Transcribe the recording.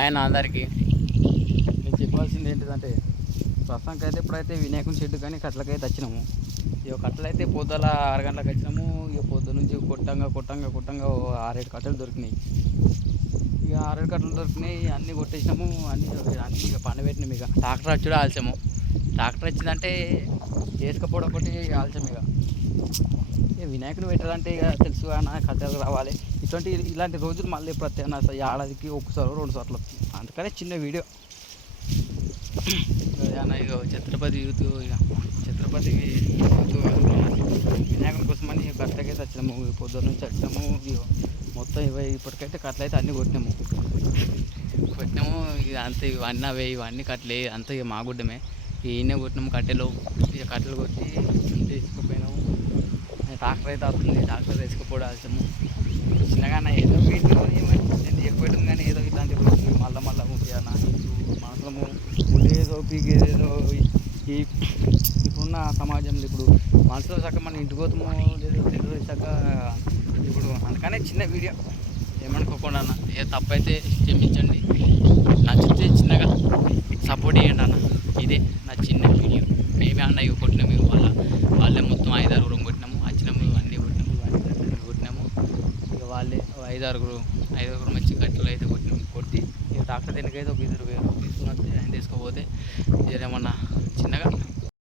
ఆయన అందరికీ. నేను చెప్పాల్సింది ఏంటిదంటే ప్రస్తుతానికి అయితే ఇప్పుడైతే వినాయకుని షెడ్ కానీ కట్లకైతే వచ్చినాము. ఇక కట్టలైతే పొద్దుల ఆరు గంటలకు వచ్చినాము. ఇక పొద్దు నుంచి కొట్టంగా కొట్టంగా కొట్టంగా ఆరేడు కట్టలు దొరికినాయి. ఇక ఆరేడు కట్టలు దొరికినాయి అన్నీ కొట్టేసినాము. అన్నీ అన్నీ ఇక పండ పెట్టినాము ఇక. ట్రాక్టర్ వచ్చి ఆల్చాము. ట్రాక్టర్ వచ్చిందంటే వేసుకపోవడం ఒకటి ఆల్చాము ఇక. వినాయకుని పెట్టాలంటే ఇక తెలుసు అన్న కథలు రావాలి. ఇటువంటి ఇలాంటి రోజులు మళ్ళీ ప్రతి అన్న ఏడాదికి ఒకసారి రెండు సార్లు వస్తుంది. అందుకనే చిన్న వీడియో. అన్న ఇక ఛత్రపతి యూత్ ఇక ఛత్రపతి యూత్ వినాయకుని కోసమని కట్టకైతే వచ్చినాము. పొద్దున్న నుంచి వచ్చినాము. మొత్తం ఇవి ఇప్పటికైతే కట్టలైతే అన్నీ కొట్టినాము. కొట్టినాము. ఇక అంత ఇవన్నీ అవే ఇవన్నీ కట్టలే అంత ఇక మా గుడ్డమే. ఈయనే కొట్టినాము కట్టెలు. ఇక కట్టెలు కొట్టి ట్రాక్టర్ అయితే వస్తుంది ట్రాక్టర్ తీసుకుపోవడాల్సాము చిన్నగా ఏదో వీటిలో నేను ఎక్కువ కానీ ఏదో ఇట్లాంటి రోజులు మళ్ళీ మళ్ళీ ఉంది అన్న మనసులో ఉండే ఏదో పీకేదేదో ఈ ఇప్పుడున్న సమాజంలో ఇప్పుడు మనసులో సగం మనం ఇంటికి పోతామో లేదో తెలియదు సగ ఇప్పుడు అందుకనే చిన్న వీడియో ఏమనుకోకుండా అన్న. ఏ తప్పైతే క్షమించండి. నచ్చితే చిన్నగా సపోర్ట్ చేయండి అన్న. ఇదే నా చిన్న వీడియో. మేమే అన్న ఇవి కొట్టినాము వాళ్ళ వాళ్ళే మొత్తం ఐదు ఆరుగురు కొట్టినాము వచ్చినాము ఇవన్నీ కొట్టినాము ఇవన్నీ కొట్టినాము ఇక వాళ్ళే ఓ ఐదు ఆరుగురు ఐదు ఆరుగురు మంచి కట్టెలు అయితే కొట్టి కొట్టి డాక్టర్ దగ్గరికి అయితే ఒక ఇద్దరు తీసుకుని వస్తే ఆయన తీసుకుపోతే ఏమన్నా చిన్నగా?